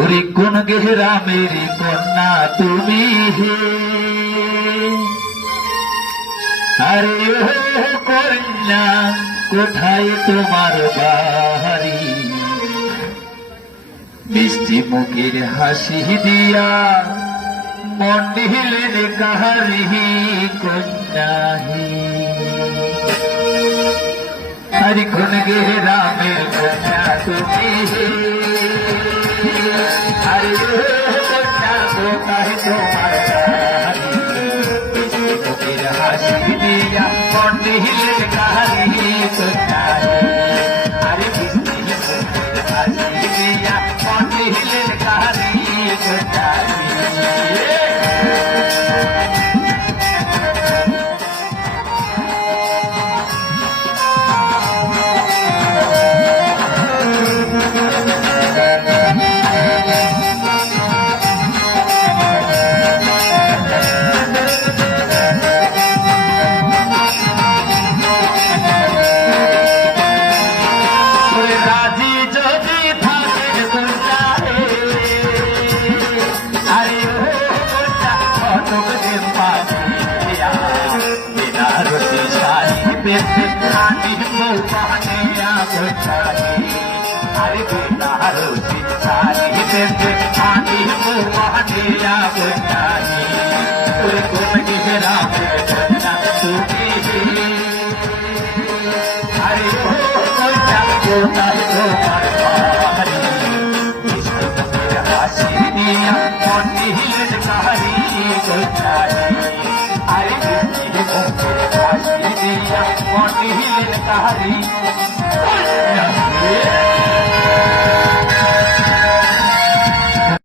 ওরে কোন গ্রামের কন্যা তুমি হে, আরে ও কন্যা কোথায় তোমার বাড়ি? মিষ্টি মুখের হাসি দিয়া মন দিলেন কাহারি কন্যা হে। আরে কোন গ্রামের কন্যা তুমি হে, আরে ও কন্যা কোথায় তোমার বাড়ি? মিষ্টি মুখের হাসি দিয়া মন দিলেন কাহারি কন্যা হে। আরে মিষ্টি মুখের হাসি দিয়া মন দিলেন কাহারি কন্যা হে। अरे बेदारो सितारी देते पानी को बहनिया बुझाई पूरे कोन के राम कन्या सुखी अरे ओ कोन्या कोता तो मारी इसको तेरा हासी दिया मोटी हिल कहानी बुझाई अरे ये को हासी दिया मोटी हिल कहानी